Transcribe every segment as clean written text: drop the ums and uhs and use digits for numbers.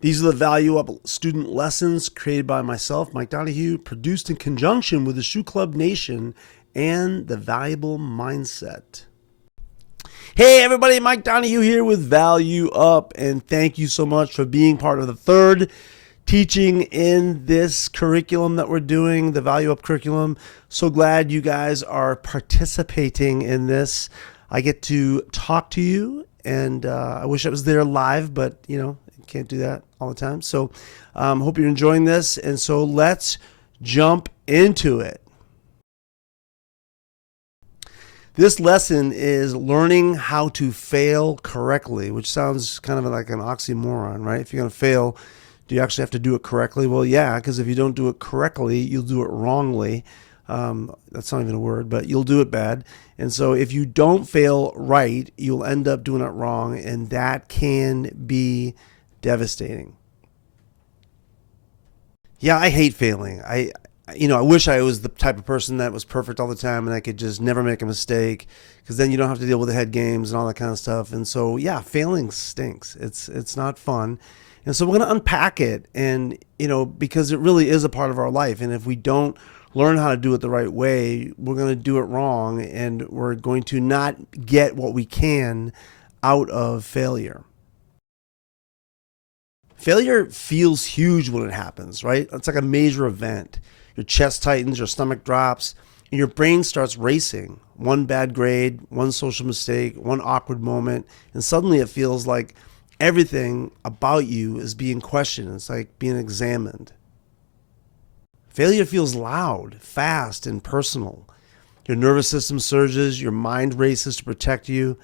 These are the Value Up student lessons created by myself, Mike Donahue, produced in conjunction with the Shoe Club Nation and the Valuable Mindset. Hey everybody, Mike Donahue here with Value Up, and thank you so much for being part of the third teaching in this curriculum that we're doing, the Value Up curriculum. So glad you guys are participating in this. I get to talk to you, and I wish I was there live, but can't do that all the time. So hope you're enjoying this. And so let's jump into it. This lesson is learning how to fail correctly, which sounds kind of like an oxymoron, right? If you're going to fail, do you actually have to do it correctly? Well, yeah, because if you don't do it correctly, you'll do it wrongly. That's not even a word, but you'll do it bad. And so if you don't fail right, you'll end up doing it wrong, and that can be devastating. Yeah, I hate failing. I wish I was the type of person that was perfect all the time and I could just never make a mistake, because then you don't have to deal with the head games and all that kind of stuff. And so, yeah, failing stinks. It's not fun. And so we're going to unpack it, and because it really is a part of our life. And if we don't learn how to do it the right way, we're going to do it wrong, and we're going to not get what we can out of failure. Failure feels huge when it happens, right? It's like a major event. Your chest tightens, your stomach drops, and your brain starts racing. One bad grade, one social mistake, one awkward moment, and suddenly it feels like everything about you is being questioned. It's like being examined. Failure feels loud, fast, and personal. Your nervous system surges, your mind races to protect you.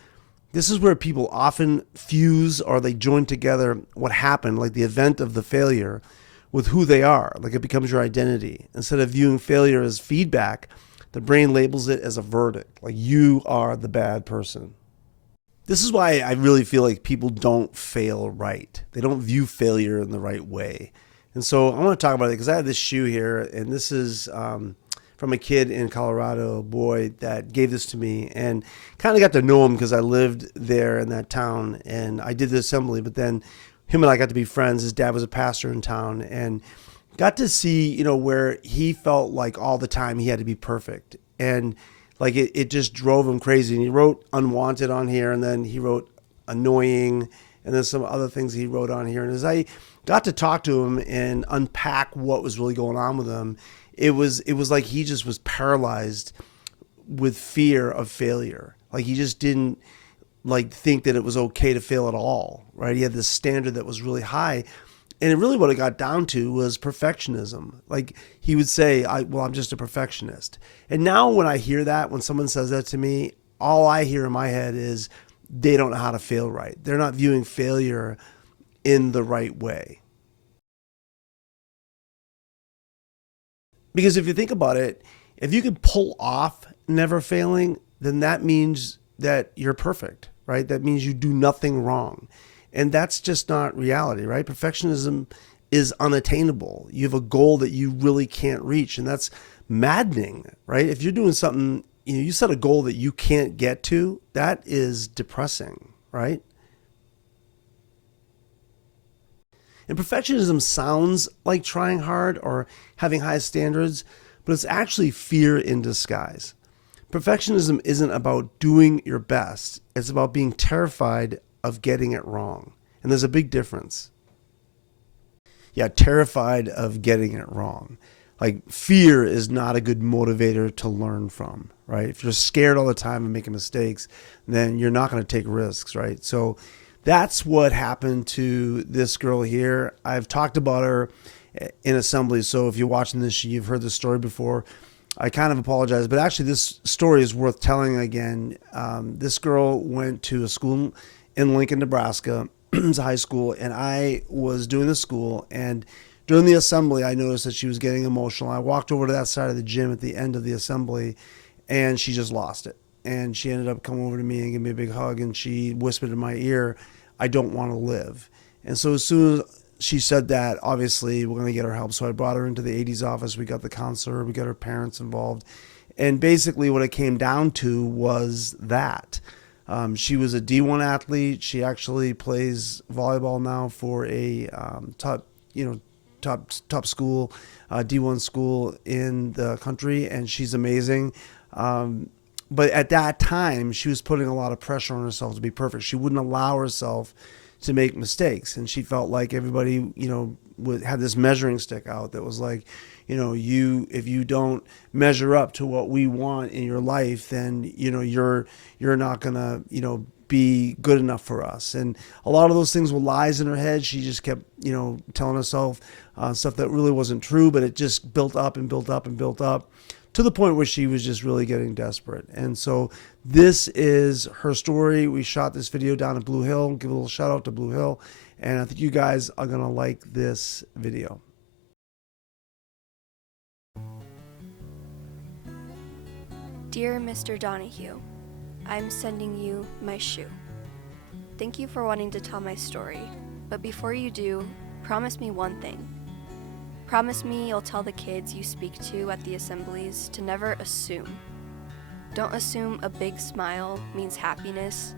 This is where people often fuse, or they join together what happened, like the event of the failure, with who they are. Like it becomes your identity. Instead of viewing failure as feedback, the brain labels it as a verdict, like you are the bad person. This is why I really feel like people don't fail right. They don't view failure in the right way. And so I want to talk about it because I have this shoe here, and this is from a kid in Colorado, boy, that gave this to me, and kind of got to know him because I lived there in that town, and I did the assembly, but then him and I got to be friends. His dad was a pastor in town, and got to see, where he felt like all the time he had to be perfect. And like it just drove him crazy. And he wrote unwanted on here, and then he wrote annoying, and then some other things he wrote on here. And as I got to talk to him and unpack what was really going on with him, it was like he just was paralyzed with fear of failure. Like he just didn't think that it was okay to fail at all, right? He had this standard that was really high. And really what it got down to was perfectionism. Like he would say, I'm just a perfectionist. And now when I hear that, when someone says that to me, all I hear in my head is they don't know how to fail right. They're not viewing failure in the right way. Because if you think about it, if you could pull off never failing, then that means that you're perfect, right? That means you do nothing wrong. And that's just not reality, right? Perfectionism is unattainable. You have a goal that you really can't reach, and that's maddening, right? If you're doing something, you set a goal that you can't get to, that is depressing, right? And perfectionism sounds like trying hard or having high standards, but it's actually fear in disguise. Perfectionism isn't about doing your best. It's about being terrified of getting it wrong. And there's a big difference. Yeah, terrified of getting it wrong. Like fear is not a good motivator to learn from, right? If you're scared all the time of making mistakes, then you're not going to take risks, right? So that's what happened to this girl here. I've talked about her in assembly, so if you're watching this, you've heard this story before. I kind of apologize, but actually this story is worth telling again. This girl went to a school in Lincoln, Nebraska. It's a high school, and I was doing the school, and during the assembly, I noticed that she was getting emotional. I walked over to that side of the gym at the end of the assembly, and she just lost it. And she ended up coming over to me and giving me a big hug, and she whispered in my ear, "I don't want to live." And so as soon as she said that, obviously we're going to get her help. So I brought her into the AD's office. We got the counselor, we got her parents involved. And basically what it came down to was that She was a D1 athlete. She actually plays volleyball now for a top school, D1 school in the country, and she's amazing. But at that time, she was putting a lot of pressure on herself to be perfect. She wouldn't allow herself to make mistakes, and she felt like everybody, had this measuring stick out that was like, if you don't measure up to what we want in your life, then you're not gonna be good enough for us. And a lot of those things were lies in her head. She just kept telling herself stuff that really wasn't true, but it just built up and built up and built up to the point where she was just really getting desperate. And so this is her story. We shot this video down at Blue Hill. Give a little shout out to Blue Hill, and I think you guys are gonna like this video. Dear Mr. Donahue, I'm sending you my shoe. Thank you for wanting to tell my story, but before you do, promise me one thing. Promise me you'll tell the kids you speak to at the assemblies to never assume. Don't assume a big smile means happiness.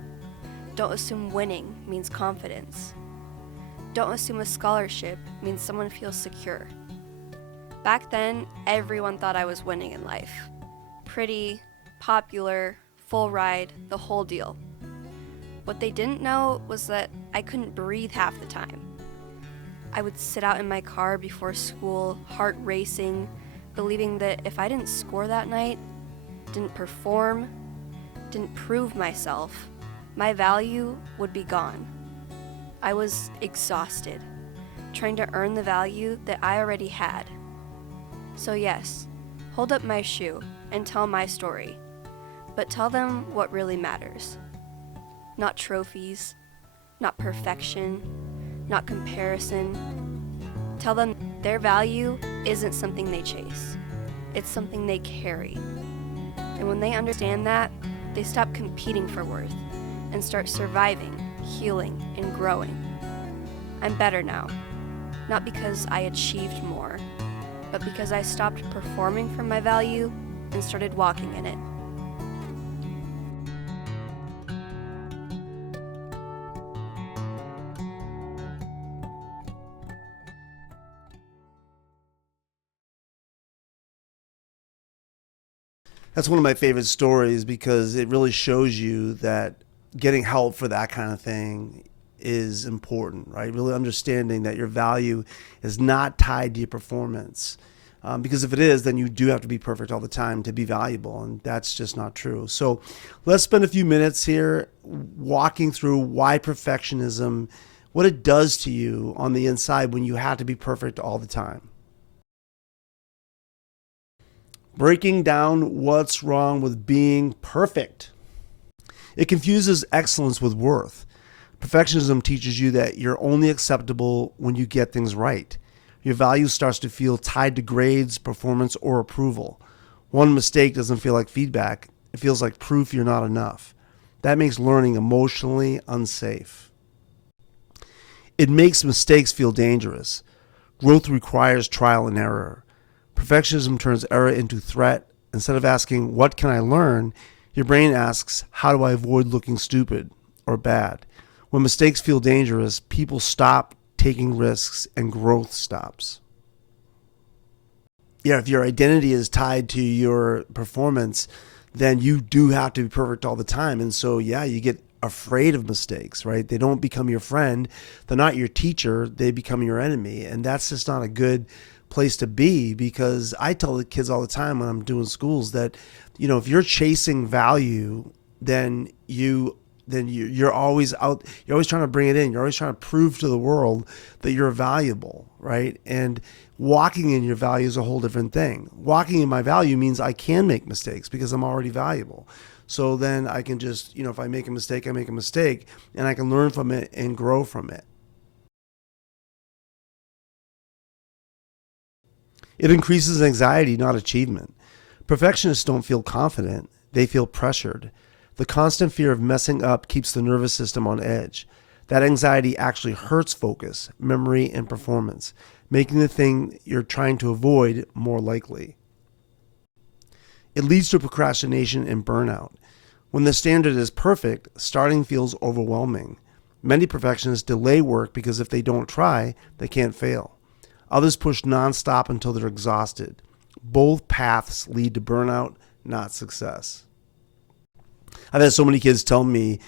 Don't assume winning means confidence. Don't assume a scholarship means someone feels secure. Back then, everyone thought I was winning in life. Pretty, popular, full ride, the whole deal. What they didn't know was that I couldn't breathe half the time. I would sit out in my car before school, heart racing, believing that if I didn't score that night, didn't perform, didn't prove myself, my value would be gone. I was exhausted, trying to earn the value that I already had. So yes, hold up my shoe and tell my story, but tell them what really matters. Not trophies, not perfection, not comparison. Tell them their value isn't something they chase. It's something they carry. And when they understand that, they stop competing for worth and start surviving, healing, and growing. I'm better now, not because I achieved more, but because I stopped performing for my value and started walking in it. That's one of my favorite stories because it really shows you that getting help for that kind of thing is important, right? Really understanding that your value is not tied to your performance. Because if it is, then you do have to be perfect all the time to be valuable, and that's just not true. So let's spend a few minutes here walking through why perfectionism, what it does to you on the inside when you have to be perfect all the time. Breaking down what's wrong with being perfect. It confuses excellence with worth. Perfectionism teaches you that you're only acceptable when you get things right. Your value starts to feel tied to grades, performance, or approval. One mistake doesn't feel like feedback. It feels like proof you're not enough. That makes learning emotionally unsafe. It makes mistakes feel dangerous. Growth requires trial and error. Perfectionism turns error into threat. Instead of asking, what can I learn? Your brain asks, how do I avoid looking stupid or bad? When mistakes feel dangerous, people stop taking risks and growth stops. Yeah, if your identity is tied to your performance, then you do have to be perfect all the time. And so, yeah, you get afraid of mistakes, right? They don't become your friend. They're not your teacher. They become your enemy. And that's just not a good place to be, because I tell the kids all the time when I'm doing schools that, if you're chasing value, then you're always out, you're always trying to bring it in. You're always trying to prove to the world that you're valuable, right? And walking in your value is a whole different thing. Walking in my value means I can make mistakes because I'm already valuable. So then I can just, if I make a mistake, I make a mistake, and I can learn from it and grow from it. It increases anxiety, not achievement. Perfectionists don't feel confident. They feel pressured. The constant fear of messing up keeps the nervous system on edge. That anxiety actually hurts focus, memory, and performance, making the thing you're trying to avoid more likely. It leads to procrastination and burnout. When the standard is perfect, starting feels overwhelming. Many perfectionists delay work because if they don't try, they can't fail. Others push nonstop until they're exhausted. Both paths lead to burnout, not success. I've had so many kids tell me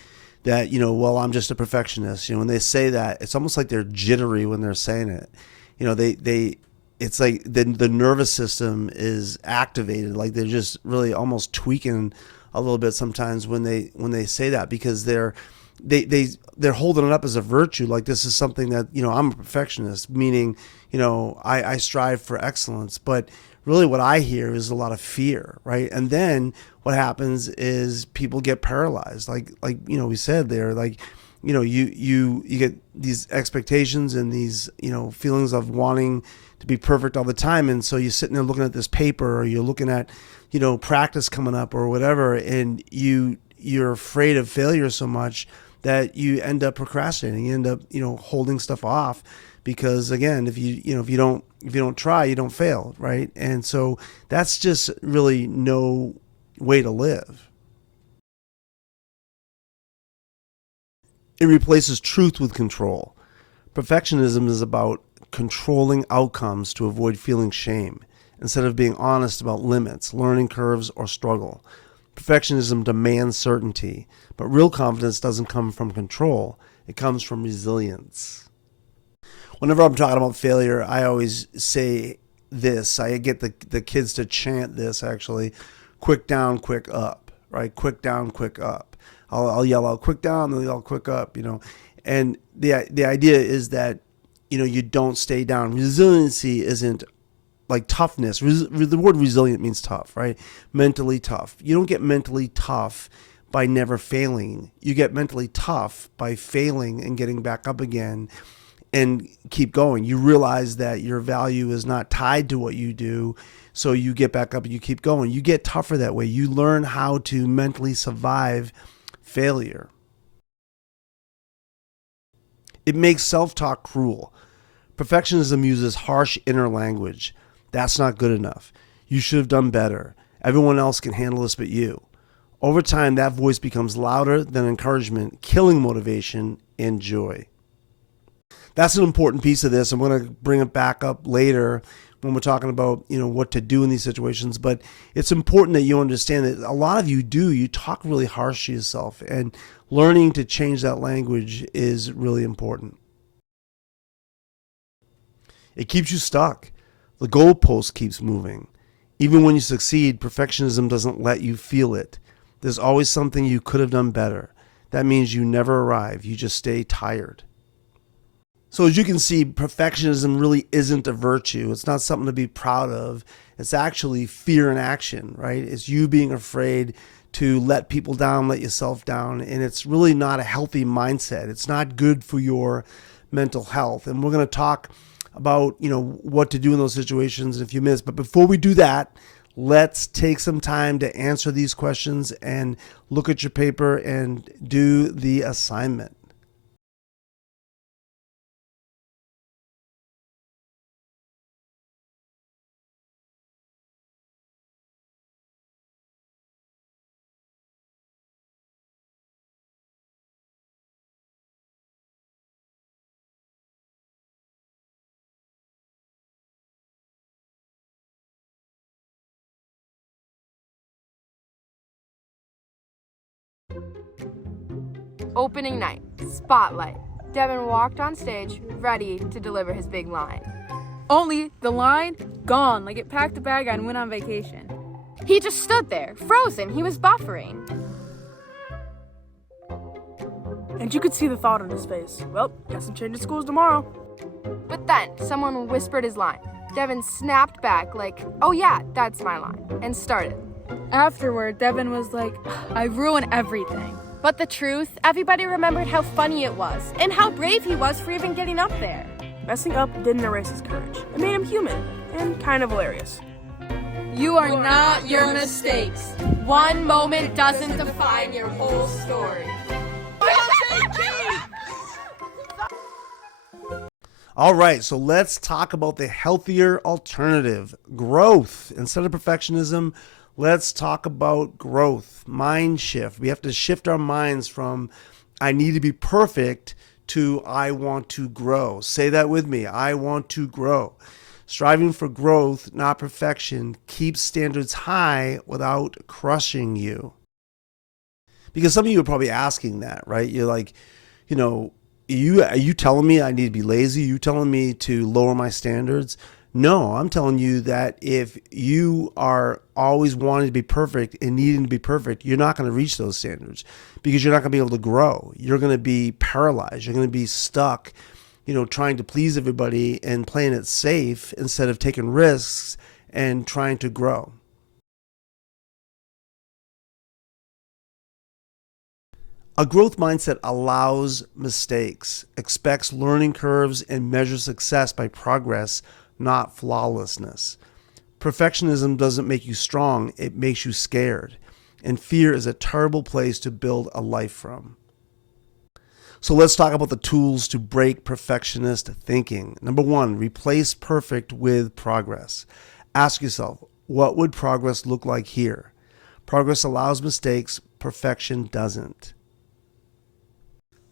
that, well, I'm just a perfectionist. When they say that, it's almost like they're jittery when they're saying it. It's like the nervous system is activated. Like they're just really almost tweaking a little bit sometimes when they say that, because they're holding it up as a virtue. Like this is something that, I'm a perfectionist, meaning, I strive for excellence. But really what I hear is a lot of fear, right? And then what happens is people get paralyzed. Like we said there, like, you get these expectations and these, feelings of wanting to be perfect all the time. And so you're sitting there looking at this paper, or you're looking at, practice coming up or whatever, and you're afraid of failure so much that you end up procrastinating. You end up, holding stuff off, because again, if you don't try, you don't fail, right? And so that's just really no way to live. It replaces truth with control. Perfectionism is about controlling outcomes to avoid feeling shame, instead of being honest about limits, learning curves, or struggle. Perfectionism demands certainty, but real confidence doesn't come from control. It comes from resilience. Whenever I'm talking about failure, I always say this. I get the kids to chant this, actually. Quick down, quick up, right? Quick down, quick up. I'll yell out quick down, they'll yell quick up, And the idea is that, you don't stay down. Resiliency isn't like toughness. The word resilient means tough, right? Mentally tough. You don't get mentally tough by never failing. You get mentally tough by failing and getting back up again and keep going. You realize that your value is not tied to what you do, so you get back up and you keep going. You get tougher that way. You learn how to mentally survive failure. It makes self-talk cruel. Perfectionism uses harsh inner language. That's not good enough. You should have done better. Everyone else can handle this but you. Over time, that voice becomes louder than encouragement, killing motivation and joy. That's an important piece of this. I'm going to bring it back up later when we're talking about, what to do in these situations. But it's important that you understand that a lot of you talk really harsh to yourself, and learning to change that language is really important. It keeps you stuck. The goalpost keeps moving. Even when you succeed, perfectionism doesn't let you feel it. There's always something you could have done better. That means you never arrive. You just stay tired. So as you can see, perfectionism really isn't a virtue. It's not something to be proud of. It's actually fear in action, right? It's you being afraid to let people down, let yourself down. And it's really not a healthy mindset. It's not good for your mental health. And we're going to talk about, what to do in those situations in a few minutes. But before we do that, let's take some time to answer these questions and look at your paper and do the assignment. Opening night, spotlight. Devin walked on stage, ready to deliver his big line. Only the line gone, like it packed a bag and went on vacation. He just stood there, frozen. He was buffering. And you could see the thought on his face. Well, guess I'm changing schools tomorrow. But then someone whispered his line. Devin snapped back like, oh yeah, that's my line, and started. Afterward, Devin was like, I ruined everything. But the truth, everybody remembered how funny it was and how brave he was for even getting up there. Messing up didn't erase his courage. It made him human and kind of hilarious. You are not your mistakes. One moment doesn't define your whole story. All right, so let's talk about the healthier alternative, growth. Instead of perfectionism, let's talk about growth, mind shift. We have to shift our minds from I need to be perfect to I want to grow. Say that with me. I want to grow. Striving for growth, not perfection, keeps standards high without crushing you. Because some of you are probably asking that, right? You're like, are you telling me I need to be lazy? Are you telling me to lower my standards? No, I'm telling you that if you are always wanting to be perfect and needing to be perfect, you're not going to reach those standards because you're not going to be able to grow. You're going to be paralyzed. You're going to be stuck, trying to please everybody and playing it safe instead of taking risks and trying to grow. A growth mindset allows mistakes, expects learning curves, and measures success by progress, not flawlessness. Perfectionism doesn't make you strong, it makes you scared. And fear is a terrible place to build a life from. So let's talk about the tools to break perfectionist thinking. Number 1, replace perfect with progress. Ask yourself, what would progress look like here? Progress allows mistakes, perfection doesn't.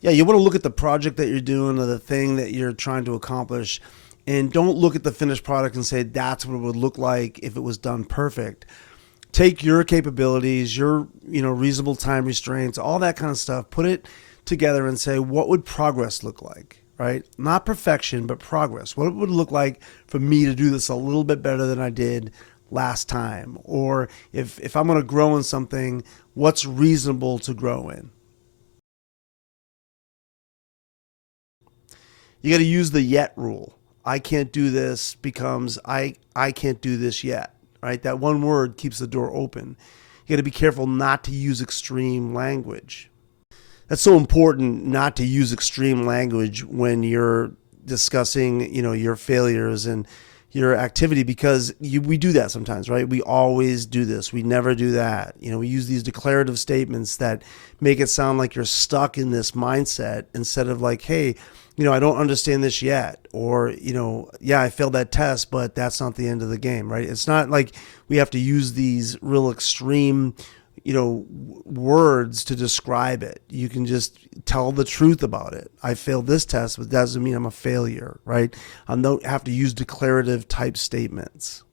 Yeah, you want to look at the project that you're doing or the thing that you're trying to accomplish, and don't look at the finished product and say that's what it would look like if it was done perfect. Take your capabilities, your reasonable time restraints, all that kind of stuff, put it together and say, what would progress look like, right? Not perfection, but progress. What it would look like for me to do this a little bit better than I did last time? Or if I'm going to grow in something, what's reasonable to grow in? You got to use the yet rule. I can't do this becomes I can't do this yet, right? That one word keeps the door open. You got to be careful not to use extreme language. That's so important not to use extreme language when you're discussing, your failures and your activity, because we do that sometimes, right? We always do this. We never do that. We use these declarative statements that make it sound like you're stuck in this mindset instead of like, hey, I don't understand this yet. Or, yeah, I failed that test, but that's not the end of the game, right? It's not like we have to use these real extreme, words to describe it. You can just tell the truth about it. I failed this test, but that doesn't mean I'm a failure, right? I don't have to use declarative type statements.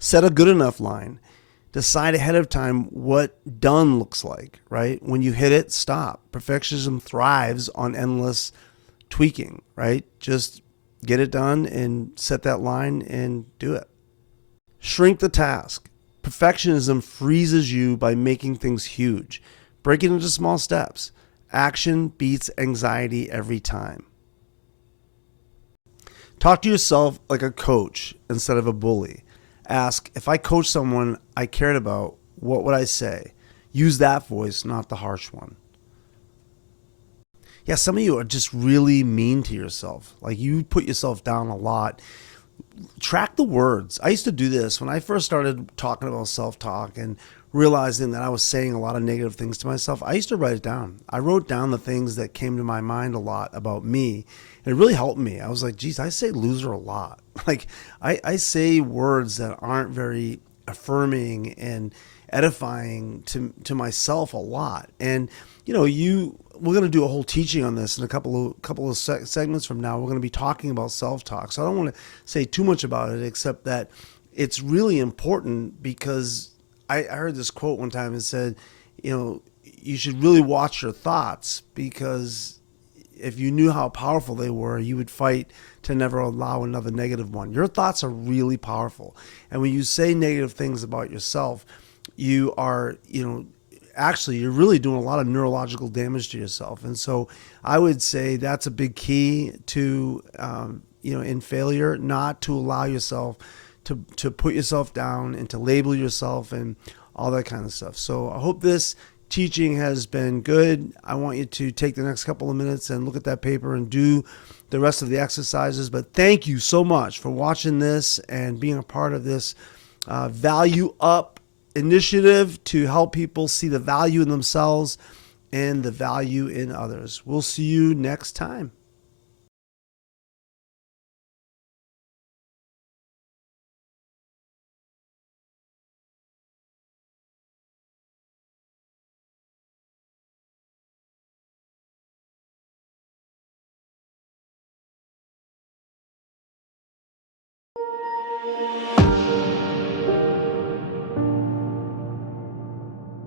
Set a good enough line. Decide ahead of time what done looks like, right? When you hit it, stop. Perfectionism thrives on endless tweaking, right? Just get it done and set that line and do it. Shrink the task. Perfectionism freezes you by making things huge. Break it into small steps. Action beats anxiety every time. Talk to yourself like a coach instead of a bully. Ask, if I coach someone I cared about, what would I say? Use that voice, not the harsh one. Yeah, some of you are just really mean to yourself. Like, you put yourself down a lot. Track the words. I used to do this when I first started talking about self-talk and realizing that I was saying a lot of negative things to myself. I used to write it down. I wrote down the things that came to my mind a lot about me. And it really helped me. I was like, geez, I say loser a lot. Like, I say words that aren't very affirming and edifying to myself a lot. And, we're going to do a whole teaching on this in a couple of segments from now. We're going to be talking about self-talk. So I don't want to say too much about it, except that it's really important, because I heard this quote one time. It said, you should really watch your thoughts, because if you knew how powerful they were, you would fight to never allow another negative one. Your thoughts are really powerful. And when you say negative things about yourself, you are, actually, you're really doing a lot of neurological damage to yourself. And so I would say that's a big key to, in failure, not to allow yourself to put yourself down and to label yourself and all that kind of stuff. So I hope this teaching has been good. I want you to take the next couple of minutes and look at that paper and do the rest of the exercises. But thank you so much for watching this and being a part of this Value Up initiative to help people see the value in themselves and the value in others. We'll see you next time.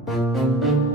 Bye.